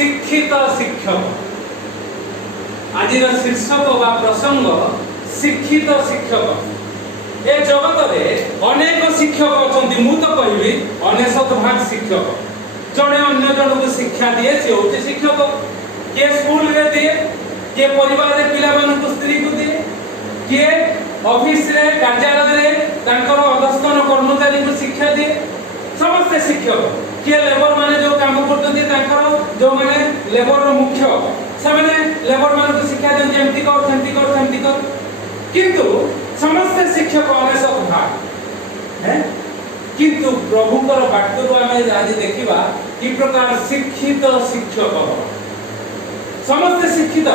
शिक्षित शिक्षक आज शीर्षक व प्रसंग शिक्षित शिक्षक ए जगत में अनेक शिक्षक अच्छा मु तो कहबी 99% शिक्षक जड़े अन्य जन को शिक्षा दिए सी हूँ शिक्षक किए स्कूल रे दिए किए परिवार रे पिला मान को स्त्री को दिए किए ऑफिस रे कार्यालय रे तांकर अधस्तन कर्मचारी को शिक्षा दिए समस्त शिक्षक किए लेबर माने जो काम करते जो माने लेबर मुख्य से माने लेबर मान को शिक्षा देन जेमती कर किंतु समस्त शिक्षक अनेक भाग है किंतु प्रभुकर वाक्य आम आज देखा कि प्रकार शिक्षित शिक्षक समस्त शिक्षित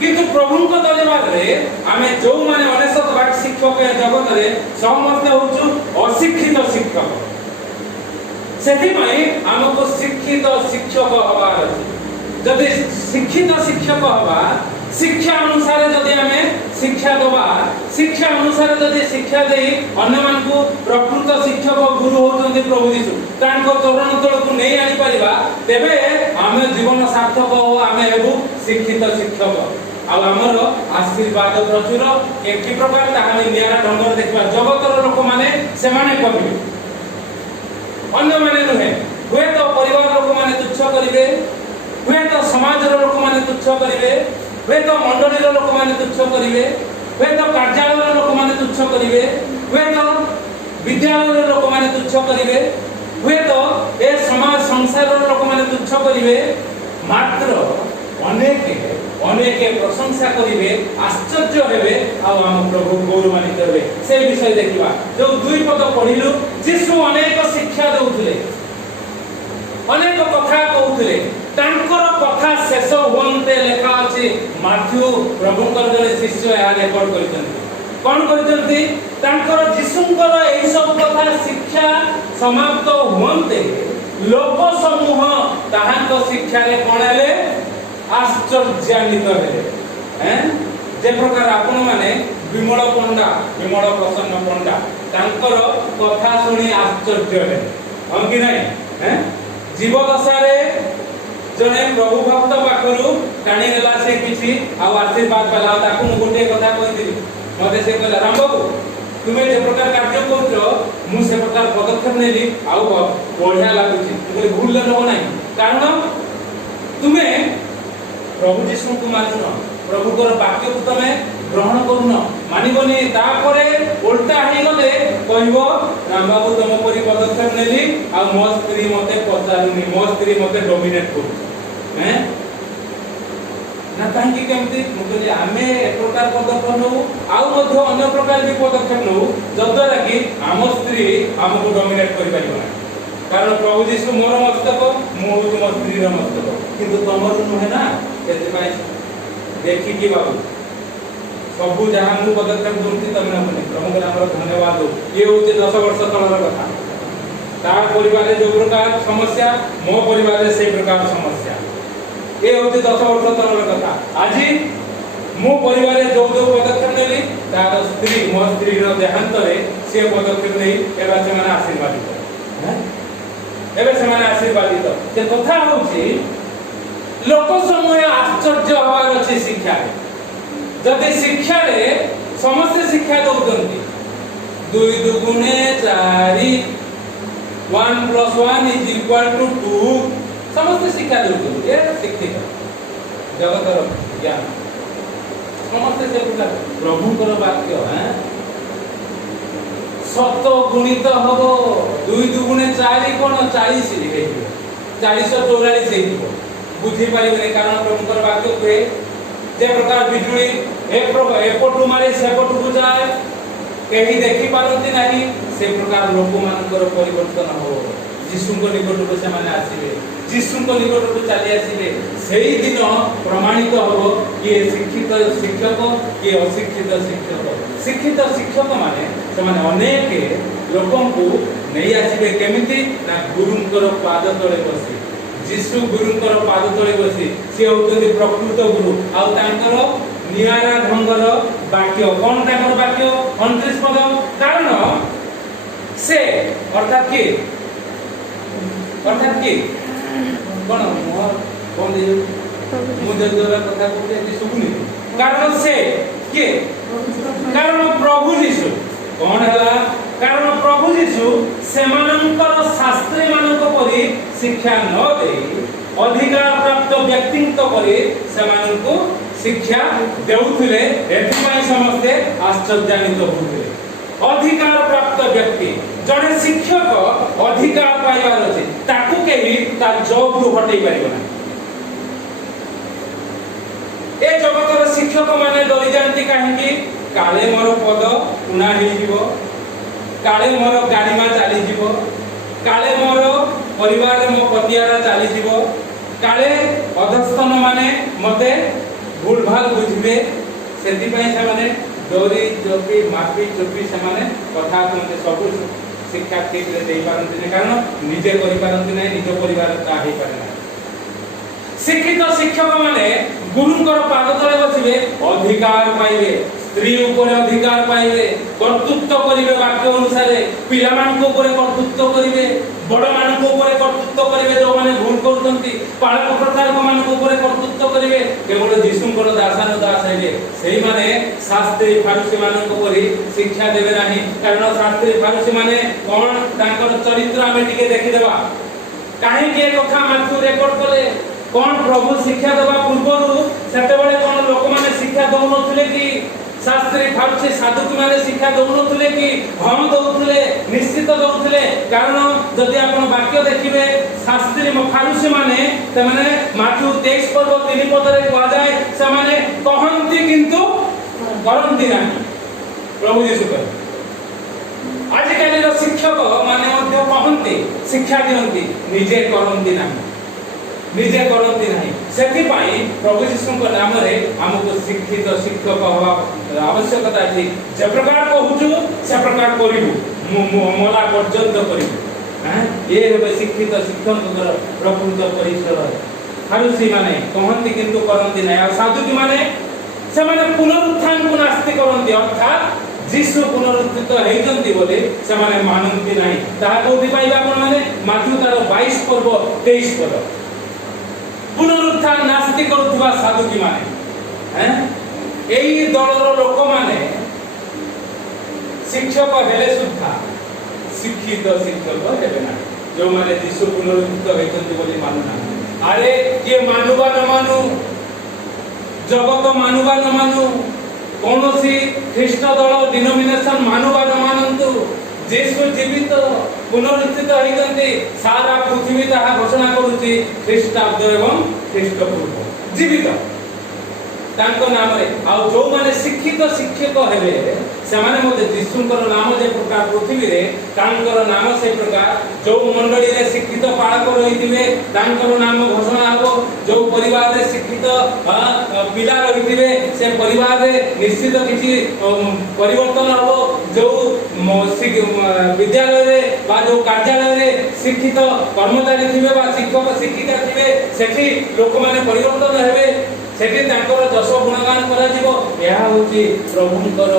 किंतु प्रभु दरबार में आम जो माने अनेक भाग शिक्षक जगत में समस्त हूँ अशिक्षित शिक्षक से आमको शिक्षित शिक्षक हबार अच्छे जदि शिक्षित शिक्षक हवा शिक्षा अनुसार जदि आमे शिक्षा दबा शिक्षा अनुसार जदि शिक्षा दे अन्य मान को प्रकृत शिक्षक गुरु होचंदी प्रभु यीशु तांको चरण तल को नहीं आनी परिबा तेबे आमे जीवन सार्थक हो आमे हेबु शिक्षित शिक्षक आ हमर आशीर्वाद प्रचुर एक प्रकार ताहानी नियारा ढंगर देखबा जगतर लोक माने से माने कबि अन्य माने नुहे हुए तो परिवार लोक माने तुच्छ करिवे हुए तो समाज लोक माने तुच्छ करिवे हुए तो मंडली लोक माने तुच्छ करिवे हुए तो कार्यालय लोक माने तुच्छ करिवे हुए तो विद्यालय लोक माने तुच्छ करिवे हुए तो ए समाज संसार लोक माने तुच्छ करिवे मात्र अनेक प्रशंसा करिवे आश्चर्य हेबे आ हम प्रभु गौरवान्वित हेबे से विषय देखिबा जो दुई पद पढिलु यीशु अनेक शिक्षा देउथिले अनेक कथा कहउथिले तांकर कथा शेष होते लेखा अछि माथ्यू प्रभुकर जने शिष्य या रेकॉर्ड करछन्ती कोन करछन्ती तांकर यीशुकर एही सब कथा शिक्षा समाप्त होते लोक समूह ताहांक शिक्षा रे कोणले आश्चर्यान्वित हेले हैं जे प्रकार आपण माने विमल प्रसन्न पंडा तांकर कथा सुनी आश्चर्य हेले हम कि नहीं हैं जीव दशा रे जने प्रभु भक्त पाखरु टाणी नेला से किछि आ आशीर्वाद पाला ताकू गोटे कथा कहिदिली मते से कहला राम बाबू तुमे जे प्रकार कार्य करछो मु से प्रकार पदक्षेप नेली आ बढ़िया लागुछि तुमे भूल न हो नाही कारण तुमे प्रभु यीशु को मानुन प्रभुकर वाक्य को तमे ग्रहण करुन मानिबनी तापरे उल्टा हे गले कहबो राम बाबू तुम परि पदक्षेप नेली आ मो स्त्री मते पचारुनी मो स्त्री मते डोमिनेट करू हैं ना काहे केमती मुकली आमे एक प्रकार पदक्षेप नो आउ मध्ये अन्य प्रकार भी पदक्षेप नो जद्वारा कि आम स्त्री हमको डोमिनेट करि पारिबो ना कारण प्रभु यीशु मोर मस्तक मो तुम स्त्री र मस्तक किंतु तमर नुहे ना सेति पाई देखि कि बाबू सबु जहां मु पदक्षेप करती तमे न प्रभु के नाम धन्यवाद दो ये होचे 10 वर्ष तलर कथा ता परिवार रे जो प्रकार समस्या मो परिवार रे से प्रकार समस्या ये होचे 10 वर्ष तलर कथा आज मो परिवार रे जो पदक्षेप नेली तार स्त्री मो स्त्री रो देहांत रे से पदक्षेप नै एबा से माने आशीर्वादित हैं एबे से माने आशीर्वादित ते कथा होची लोक समूह आश्चर्य हवार अछि शिक्षा जदि शिक्षा रे समस्त शिक्षा दउचंती 2 दुगुणे 4 1 + 1 = 2 समस्त शिक्षा दउचंती ये शिक्षित जगतर ज्ञान समस्त से प्रभुकर वाक्य हैं सत गुणित हबो 2 दुगुणे 4 कोन 40 लिखे 444 हेइबो बुझी पाइबे कारण प्रभुकर वाक्य कहे जे प्रकार बिजुली एपटू मारे सेपटू को जाए कहीं देखि पारंती नहीं से प्रकार लोक मानकर परिवर्तन हो यीशुଙ୍କ निकटକୁ ସେମାନେ ଆସିବେ यीशुଙ୍କ निकटକୁ ଚାଲି ଆସିବେ ସେହି ଦିନ ପ୍ରମାଣିତ ହେବ କିଏ ଶିକ୍ଷିତ ଶିକ୍ଷକ କିଏ ଅଶିକ୍ଷିତ ଶିକ୍ଷକ ଶିକ୍ଷିତ ଶିକ୍ଷକ ମାନେ ସେମାନେ ଅନେକ ଲୋକଙ୍କୁ ନେଇ ଆସିବେ କେମିତି ନା ଗୁରୁଙ୍କର ପାଦ ତଳେ ବସି यीशु गुरुଙ୍କର पाद तळे बसी से होतोंदी प्रकृत गुरु आ तांकर नियारा ढंगर वाक्य कोन तांकर वाक्य 29 पद कारण से अर्थात की कोन कौन दे मुझे दोला कथा कहते हैं सुबुनी कारण से के कारण प्रभु यीशु कौन है कारण प्रभु यीशु सेमानंकर शास्त्री मानक परि शिक्षा न दे अधिकार प्राप्त व्यक्ति परि सेमानंको शिक्षा देउथिले एथिपाई समस्ते आश्चर्यान्वित होउथिले अधिकार प्राप्त व्यक्ति जड़े शिक्षक अधिकार पाइबार अछि ताकू केही तार जॉब रु हटै परिबो ना ए जगतर शिक्षक माने डरी जानती काहेकि काले मोर पद उना हेई जीवो काले मोर गाड़ी मा चली जीवो काले मोर परिवार मो पतियारा चली जीवो काले अधस्तन माने मते भूल भाल बुझिबे सेति पय से माने डोरी जोपी मापी चुपी से माने कथा मते सब शिक्षा ठीक रे देई पारंती ने कारण निजे करि पारंती नै निज परिवार का हेई पारे ना शिक्षित शिक्षक माने गुरुंकर पाद तले बसिबे अधिकार पाइबे स्त्री ऊपर अधिकार पाइबे कर्तृत्व करिवे वाक्य अनुसार पिला मान को ऊपर कर्तृत्व करिवे बड़ मान को ऊपर कर्तृत्व करिवे जो माने भूल करतंती पालक प्रचारक मान को ऊपर कर्तृत्व करिवे केवल यीशुंकर दासान दास हेबे सेही माने शास्त्री फारुसी मान को ऊपर शिक्षा देबे नाही कारण शास्त्री फारुसी माने कोन तांकर चरित्र आमे टिके देखि देबा काहे के कथा माथु रेकॉर्ड कले कोन प्रभु शिक्षा देबा पूर्वरु सेते बेले कोन लोक माने शिक्षा दउ नथले कि शास्त्री फारुसी साधु माने शिक्षा दउ नथले कि हम दउथले निश्चित दउथले कारण जदि आपण वाक्य देखिबे शास्त्री फारुसी माने त माने माथु 23 पर्व 3 पदरे कहा जाय से माने कहंती किंतु करंती नाही प्रभु यीशु कहे आज काली शिक्षक माने मध्य कहंती शिक्षा दियंती निजे करंती नाही निजे करंती नाही सेति पई प्रभु यीशु को नाम रे हमको शिक्षित शिक्षक होवा आवश्यकता अछि जे प्रकार कहूछु से प्रकार करिबु मोला पर्यंत करिबु हैं ये रे शिक्षित शिक्षक प्रकृत परिसर फारुसी माने कहंती किंतु करंती नाही और साधु की माने से माने पुनरुत्थान को नास्ति करंती अर्थात यीशु पुनरुत्थित हेइतंती बोले से माने मानंती नाही ताहा कोथि पाइबा कोन माने माथु तार 22 पर्व 23 पद पुनरुत्थान नास्ति करुवा साधु की माने हैं एई दलर लोक माने शिक्षक हेले सुद्धा शिक्षित शिक्षक हेबे ना जो माने यीशु पुनरुत्थित हेतंती बोली मानु ना अरे के मानुबा न मानु जगत मानुबा न मानु कोनोसी ख्रीष्ट दल डिनोमिनेशन मानुबा न मानंतु यीशु जीवित पुनरुत्थित होइतंती सारा पृथ्वी ताहा घोषणा करूची ख्रीष्टाब्द एवं ख्रीष्टपूर्व जीवित तांको नाम रे आ जो माने शिक्षित शिक्षक हेबे से माने मते यीशुंकर नाम जे प्रकार पृथ्वी रे तांकर नाम से प्रकार जो मंडली रे शिक्षित पालक रहितिबे तांकर नाम घोषणा हबो जो परिवार रे शिक्षित पिला रहितिबे से परिवार रे निश्चित किछि परिवर्तन हबो जो विद्यालय रे बा जो कार्यालय रे शिक्षित कर्मचारी थिबे बा शिक्षक शिक्षिका थिबे सेठी लोक माने परिवर्तन हेबे सेठी तांकर दश गुणगान करा जीवो यहा होची प्रभुंकर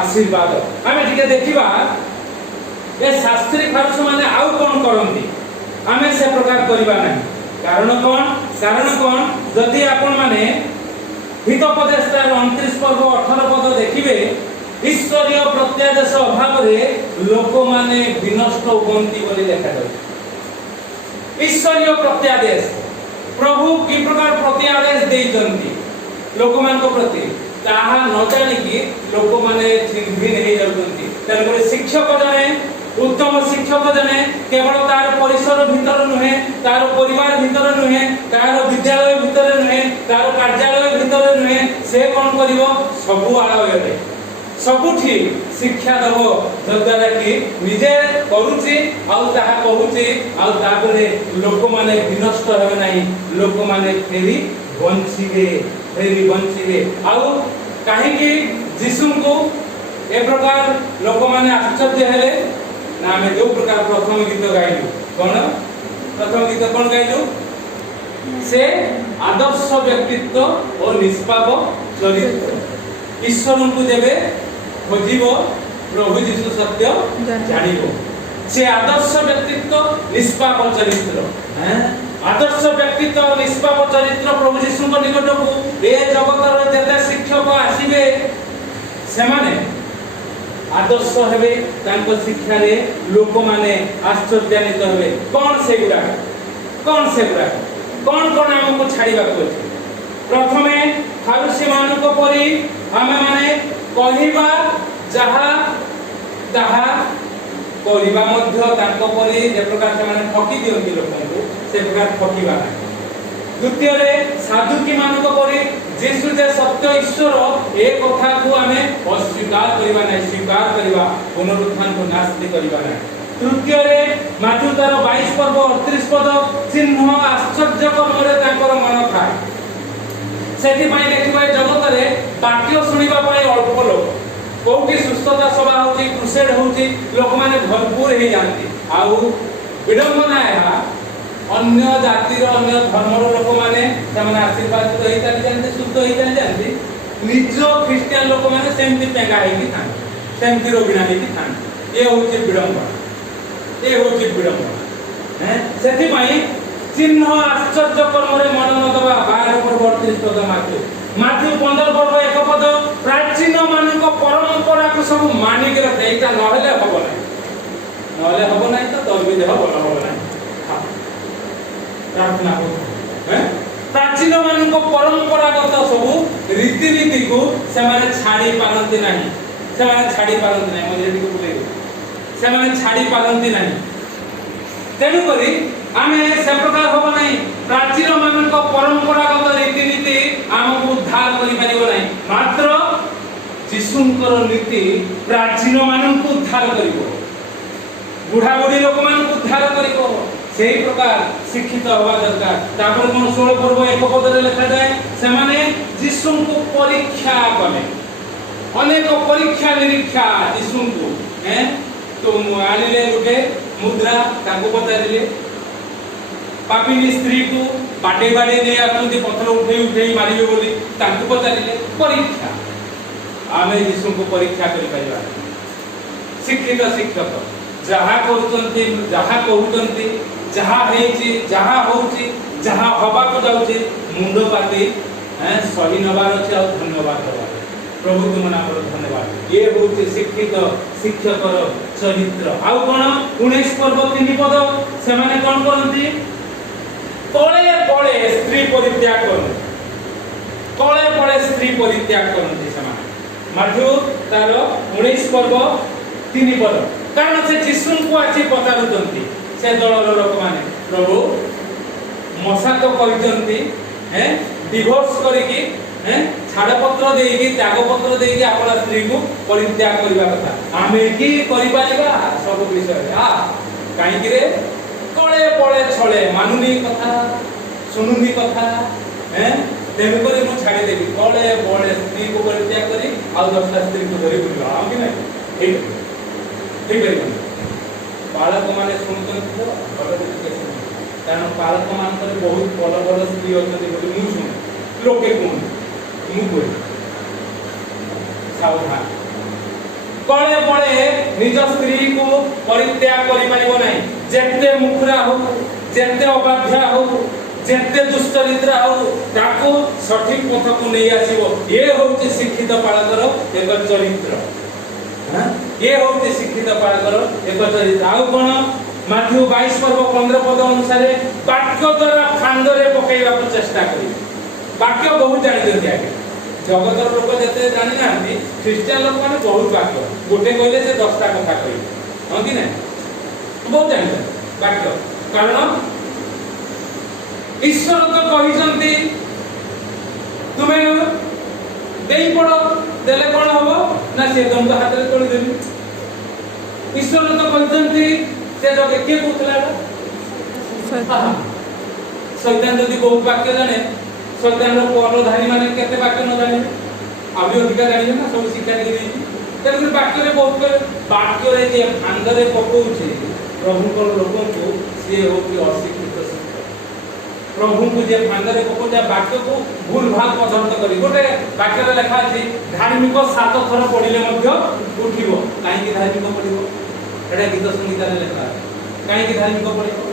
आशीर्वाद आमे ठीक देखिबा ए शास्त्री फारुसी माने आउ कोन करंती आमे से प्रकार करिबा नाही कारण कोन जदि आपण माने हितोपदेशर 29 पर्व 18 पद देखिबे ईश्वरीय प्रत्यादेश अभाव रे लोक माने विनष्ट होंती बोली देखा जाय ईश्वरीय प्रत्यादेश प्रभु की प्रकार प्रत्यादेश देइतंती लोक मान को प्रति ताहा न जानि कि लोक माने चिन्हिन हे जाउतंती तनकर शिक्षक जने उत्तम शिक्षक जने केवल तार परिसर भीतर नुहे तार परिवार भीतर नुहे तार विद्यालय भीतर नुहे तार कार्यालय भीतर नुहे से कोन करिवो सबु आलय सबुठी शिक्षा दबो जद्वारा कि निजे करूची आउ ताहा कहूची आउ तापरे लोक माने विनष्ट हेबे नाही लोक माने फेरी बंचिबे आउ काहे कि यीशु को ए प्रकार लोक माने आश्चर्य हेले ना हमें जो प्रकार प्रथम गीत गाइलु कोन प्रथम गीत कोन गाइलु से आदर्श व्यक्तित्व और निष्पाप चरित्र ईश्वर को देबे खोजिबो प्रभु यीशु सत्य जानिबो से आदर्श व्यक्तित्व निष्पाप चरित्र हैं आदर्श व्यक्तित्व निष्पाप चरित्र प्रभु यीशु निकट को ए जगतर जेते शिक्षक आसीबे से माने आदर्श हेबे तांको शिक्षा रे लोक माने आश्चर्यान्वित हेबे कोन से गुडा कोन हमको छाड़ीबा को प्रथमे फारुसी मानको परी हमें माने कहिबा जहा ताहा करिबा मध्य तांको परी जे प्रकार से माने ठकी दियंती लोकंकु से प्रकार ठकीबा ना द्वितीय रे साधुकी मानको परी यीशु जे सत्य ईश्वर ए कथा को हमें अस्वीकार करिबा नै स्वीकार करिबा पुनरुत्थान को नास्ति करिबा नै तृतीय रे माथु तार 22 पर्व 38 पद चिन्ह आश्चर्य कर्मरे तांकर मन थाए सेति पई देखिबा जगत रे वाक्य सुनिबा पई अल्प लोक कोठी सुस्थता सभा होची क्रुसेड होची लोक माने भरपूर हे जानती आउ विडंबना है अन्य जातिर अन्य धर्मर लोक माने ସେମାନେ आशीर्वादित होई चली जानते शुद्ध होई चली जानते निज ख्रिस्टियन लोक माने सेमति पेंगा हेकी थान सेमति रोगिणा हेकी थान ए होची विडंबना हैं सेति पई चिन्ह आश्चर्य कर्मरे मन न दबा 12 पर्व 38 पद माथु 15 पर्व 1 पद प्राचीन मानक परंपरा को सब मानि के रखे एटा नहले हबो नै तो तोर भी देह बल हबो नै प्रार्थना हो हैं प्राचीन मानक परंपरागत सब रीति को से माने छाड़ी पारंती नहीं मुझे को बोले से माने छाड़ी पारंती नहीं तेनु करी आमे से प्रकार होबो नहीं प्राचीन मानक परंपरागत रीति हमको उद्धार करि परिबो नहीं मात्र यीशुंकर नीति प्राचीन मानक उद्धार करिवो बुढ़ा बुढ़ी लोक मानक उद्धार करिवो सेही प्रकार शिक्षित होवा दरकार तापर कोन 16 पर्व 1 पद रे लिखा जाय से माने यीशुंको परीक्षा कले अनेक परीक्षा निरीक्षा यीशुंको हैं तो आनिले गुटे मुद्रा ताको बताइले पापिनी स्त्री को बाटे ने आसुंती पत्थर उठेई मारिबे बोली ताको बताइले परीक्षा आमे यीशु को परीक्षा करि पाइबा शिक्षित शिक्षक जहा करूचंती जहा कहूचंती जहा हेची जहा होची जहा हबा को जाउची मुंडो पाती सही नबार अछि आ धन्यवाद दबार प्रभु तुम नाम धन्यवाद ये होची शिक्षित शिक्षकर चरित्र आउ कोन 19 पर्व 3 पद से माने कोन करंती तळे पळे स्त्री परित्याग करन तळे पळे स्त्री परित्याग करंती से माने माथु तार 19 पर्व 3 पद कारण से यीशु को आछि पचारुचंती से दलर लोक माने प्रभु मसा तो कहिचंती हैं डिवोर्स करिकि हैं छाड़पत्र देकी त्यागपत्र देकी आपला स्त्री को परित्याग करबा कथा आमे की करि पाइबा सब विषय आ काहे कि रे कळे पळे छळे मानुनी कथा सुनुनी कथा हैं तेनु करी मु छाडी देबी कळे पळे स्त्री को परित्याग करी आ 10टा स्त्री को धरि बुलवा आ कि नहीं ठीक है बालक माने सुनतन तो भल एजुकेशन कारण बालक मान पर बहुत बड़ स्त्री होती बोली मु सुन लोके कोन मु कोइ सावधान कळे पळे निज स्त्री को परित्याग करि पाइबो नहीं जेते मुखरा हो जेते अबाध्या हो जेते दुष्चरित्रा हो ताको सठिक पथ को नै आसीबो ये होची शिक्षित पालकर एक चरित्र हां ये होती शिक्षित पालकर एक चरित्र आउ कोन माथ्यू 22 पर्व 15 पद अनुसार वाक्य द्वारा फांदरे पकेइबा को चेष्टा करी वाक्य बहुत जानि दिया जगतर लोक जते जानि नांती क्रिश्चियन लोक माने बहुत वाक्य गोटे कहले से 10टा कथा कहि हां कि नै बहुत जानि वाक्य कारण ईश्वर तो कहिसंती तुमे देई पड़ो देले कोन हबो ना से दंग हाथ रे तोड़ देबी ईश्वर तो कहते से जग के कहतला शैतान यदि बहुत वाक्य जाने शैतान रो परधारी माने केते वाक्य न जाने आबि अधिकार जाने ना सब शिक्षा दे दी तेरे वाक्य रे बहुत वाक्य रे जे अंदर पकोउछे प्रभु को लोगों को से होती अशिक्षित प्रभु को जे अंदर पकोउछे वाक्य को भूल भाग पदार्थ करी गोटे वाक्य रे लिखा अछि धार्मिक 7 थर पढिले मध्य उठिबो काहे कि धार्मिक पढिबो एटा गीत संगीत रे लिखा काहे कि धार्मिक पढिबो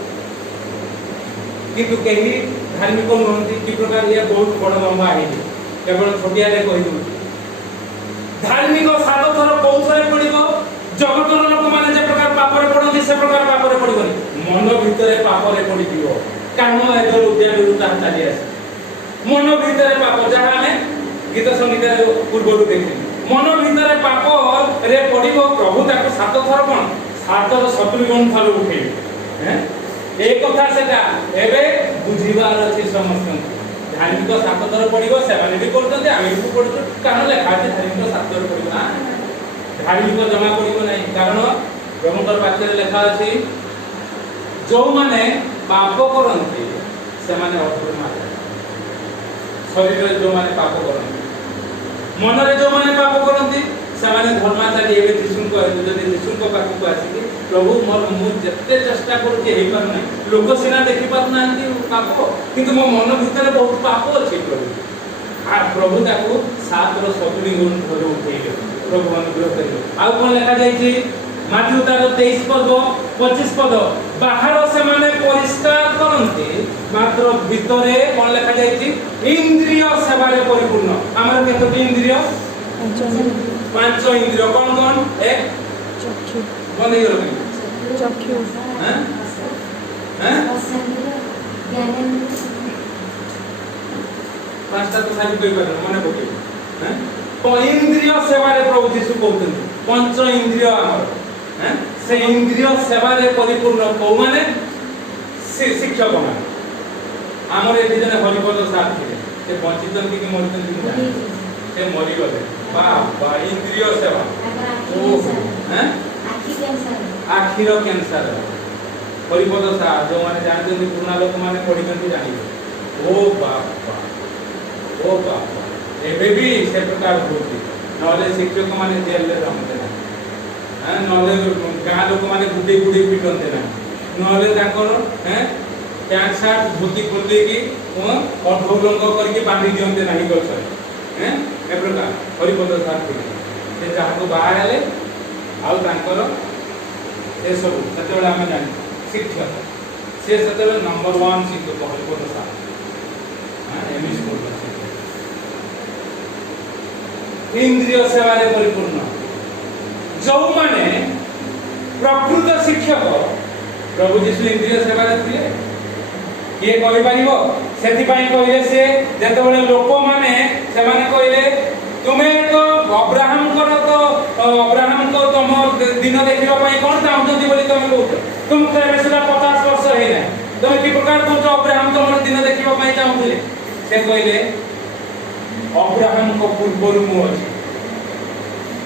किंतु कहीं धार्मिक नुहति कि प्रकार ये बहुत बड़ लंबा है केवल छोटिया रे कहि दउ धार्मिक 7 थर कौशले पड़िबो जगतर लोक माने जे प्रकार पाप रे पड़ନ୍ତି से प्रकार पाप रे पड़िबोनी मन भितरे पाप रे पड़ि दियो कारण एदर उद्यान रुता चली आसे मन भितरे पाप जहा हमें गीत संगीत पूर्व देखि मन भितरे पाप रे पड़िबो प्रभु ताको 7 थर कोन 7 70 गुण थर उठेबे हैं ए कथा सेटा एबे बुझिबार अछि समस्त धार्मिक 7 थर पड़िबो से माने भी करते आमे भी पड़तो कारण लेखा अछि धार्मिक 7 थर पड़िबो ना धार्मिक जमा पड़िबो नै कारण ब्रह्मकर वाक्य रे लेखा अछि जो माने पाप करନ୍ତି से माने अधर्म शरीर रे जो माने पाप करନ୍ତି मन रे जो माने पाप करନ୍ତି से माने धर्माचारी एबे यीशुको जदि यीशुको पाखକୁ आसी प्रभु मोर मु जत्ते चेष्टा करू के हे पर नै लोक सिना देखि पार नांती पाप किंतु मो मन भीतर बहुत पाप अछि प्रभु आ प्रभु ताको 7 रो 70 गुण धरो उठेइले प्रभु अनुग्रह करियो आ कोन लेखा जाई छी माथ्यू तार 23 पद 25 पद बाहर से माने परिष्कार करंती मात्र भीतरे कोन लेखा जाई छी इंद्रिय सेवा रे परिपूर्ण हमर केतोटी इंद्रिय 5 इंद्रिय कौन एक चक्षु बंद हो गई चक्षु हैं हैं पांचटा तो साइड कोई कर मने पके हैं तो इंद्रिय सेवा रे प्रभु यीशु कहते पंच इंद्रिय हमर हैं से इंद्रिय सेवा रे परिपूर्ण को माने शिक्षक माने हमर एठी जने हरिपद साथ थे से वंचित की मरितन से मरि गले बाबा इंद्रिय सेवा ओ हैं आखिर कैंसर हरिपद सा जो माने जानते पुराना लोक माने पढिकंती जानिबे ओ बाबा एबे भी से प्रकार होती नले शिक्षक माने जेल ले रहते ना हां नले गां लोक माने गुडी गुडी पिटनते ना नले ताकर हैं पैंट शर्ट धोती खोलदे की अधोलंग करके बांधी दियंते नाही गसरे हैं ए प्रकार हरिपद सा से जहाँ को बाहर आले आउ तांकर ए सब सेतेबेला हम जानि शिक्षक से सेतेबेला नंबर 1 शिक्षक हरिपद सा हां एमई स्कूल इंद्रिय सेवा रे परिपूर्ण जो माने प्रकृत शिक्षक प्रभु यीशु इंद्रिय सेवा रे थिले किए कहि परिबो सेति पई कहिले से जेतेबेले लोक माने से माने कहिले तुमे तो अब्राहम को तुम दिन देखिबा पई कोन चाहउछथि बोली तुम कहू तुम केबे सुदा 50 वर्ष हे नै तुम की प्रकार तुम अब्राहम तुम दिन देखिबा पई चाहउथिले से कहिले अब्राहम को पूर्वरु मु अछि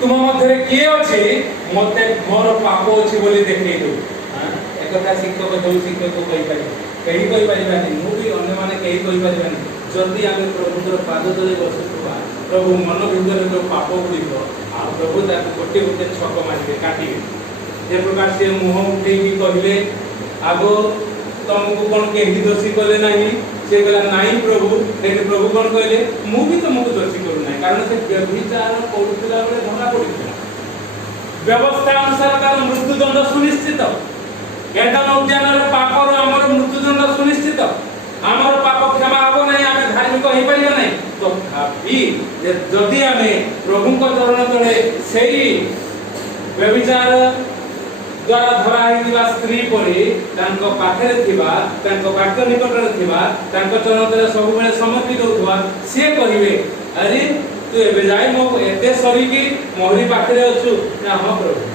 तुम मध्य किए अछि मते मोर पाप अछि बोली देखै दो हां एकथा शिक्षक जो शिक्षक को कहि परिबानी मु भी अन्य माने कहि परिबानी जल्दी आमे प्रभुर पाद तले बसुवा प्रभु मन भीतर जो पाप गुड़िक आ प्रभु ताको गोटे गोटे छक मारिके काटिबे जे प्रकार से मुह उठे की कहले आगो तुमको कोन केही दोषी कले नाही से कहला नाही प्रभु लेकिन प्रभु कोन कहले मु भी तुमको दोषी करू नाही कारण से व्यभिचार करूतला बेले धरा पड़ितला व्यवस्था अनुसार तार मृत्युदंड सुनिश्चित एदन उद्यान रे पापर हमर मृत्युदंड सुनिश्चित हमर पाप क्षमा हबो नाही आमे धार्मिक होई परिबो नाही तो खापी जे जदी आमे प्रभु को चरण तळे सेही व्यभिचार द्वारा धरा हेतिबा स्त्री परी तांको पाखरे थिबा तांको बाक्य निकटरे थिबा तांको चरण तळे सब बेले समर्पित होतबा से कहिबे अरे तू एबे जाय मो एते सरी की मोहरी पाखरे अछु ना हो प्रभु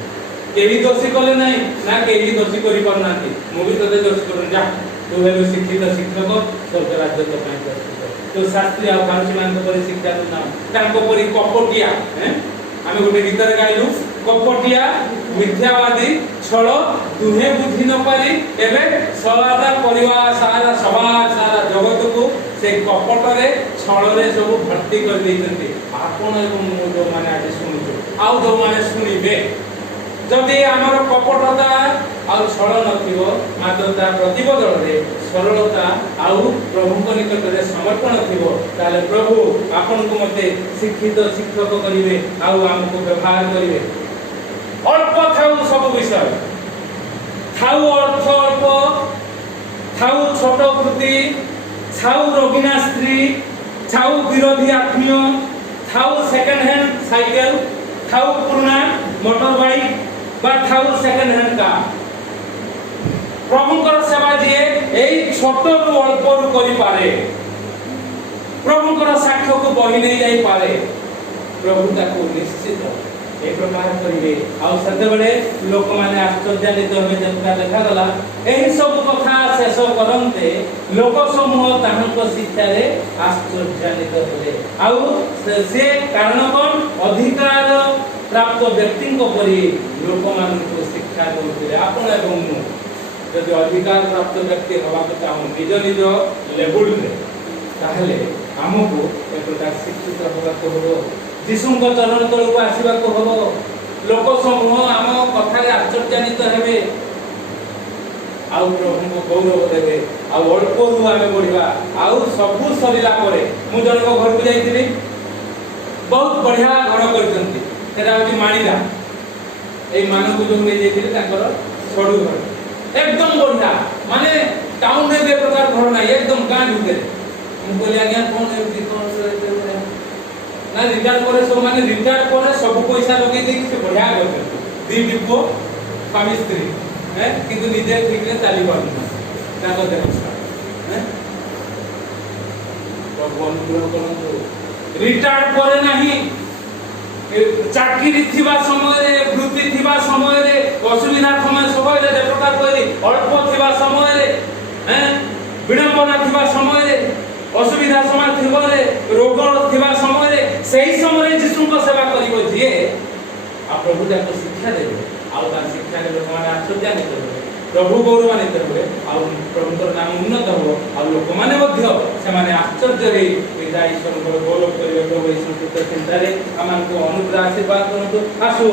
केही दोषी कले नाही ना केही दोषी करि परनाती मु भी तते दोषी करन जा तू हेलो शिक्षित शिक्षक स्वर्ग राज्य तो पाई प्रस्तुत तो शास्त्री आ फारसीमान को परि शिक्षा ना तांको परि कपटिया हैं आमे गोटे गीत रे गाइलु कपटिया मिथ्यावादी छळ दुहे बुद्धि न पारी एबे सारा परिवार सारा समाज सारा जगत को से कपट रे छळ रे सब भर्ती कर दैछन्ती आपण एवं जो माने आज सुनु आउ जो माने सुनिबे जदि हमर कपटता आउ छळ नथिबो मात्र ता प्रतिबदल रे सरलता आउ प्रभु को निकट रे समर्पण थिबो ताले प्रभु आपण को मते शिक्षित शिक्षक करिवे आउ हमको व्यवहार करिवे अल्प थाउ सब विषय थाउ अर्थ अल्प थाउ छोट कृति, थाउ रोगिना स्त्री, थाउ विरोधी आत्मीय, थाउ सेकेंड हैंड साइकेल, थाउ पुराना मोटर बाइक बा थाउ सेकेंड हैंड कार, प्रभुଙ୍କର सेवा जे एई छोट रु अल्प रु करि पारे, प्रभुଙ୍କର साक्ष्य को बहि नै जाई पारे, प्रभु ताको निश्चित ए प्रकार करिवे। आ सते बेले लोक माने आश्चर्यान्वित होबे जेता देखा गला एही सब कथा शेष करन्ते लोक समूह ताहांक शिक्षा रे आश्चर्यान्वित होले। आ से कारण कोन अधिकार प्राप्त व्यक्ति को परि लोक मान को शिक्षा देउथिले। आपण एवं मु जदि अधिकार प्राप्त व्यक्ति हवा को चाहू निज निज लेवल रे ताहले हमको ए प्रकार शिक्षित होबा को हो, यीशुଙ୍କ चरण तळକୁ ଆସିବାକୁ ହବ। लोक समूह आम कथारे आश्चर्यान्वित हेबे, आउ प्रभुଙ୍କୁ गौरव देबे, आउ अल्परू आमे बढ़िबा। आउ सबु सरिला परे मु जनक घर को जाइतिली, बहुत बढ़िया घर करचंती, सेटा होची माणीरा। एई मानकु जो नै जेतिले ताकर छोडू घर एकदम बढ़िया, माने टाउन रे बे प्रकार घर नै, एकदम गां भितरे। मु बोली आज्ञा कोन एति कोन से ना रिटायर करे सब माने रिटायर करे सब पैसा लगे दे से बढ़िया करते दी डिपो स्वामी स्त्री है किंतु निजे ठीक रे चाली पारना ताको देख है भगवान अनुग्रह करन। रिटायर करे नाही, चाकरी थिबा समय रे वृत्ति थिबा समय रे असुविधा समय रे प्रकार करी अल्प थिबा समय रे हैं विडंबना थिबा समय रे असुविधा समय थिबो रे रोग थिबा समय रे सही समय यीशु को सेवा करिवो जे आ प्रभु जाको शिक्षा देबे। आ ता शिक्षा रे लोक माने आश्चर्यान्वित हेबे, प्रभु गौरवान्वित हेबे, आ प्रभुଙ୍କର नाम उन्नत हो। आ लोक माने मध्य से माने आश्चर्य रे एटा ईश्वर को गौरव करिवे। प्रभु यीशु ख्रीष्ट चिंता रे हमन को अनुग्रह आशीर्वाद करନ୍ତୁ। आसु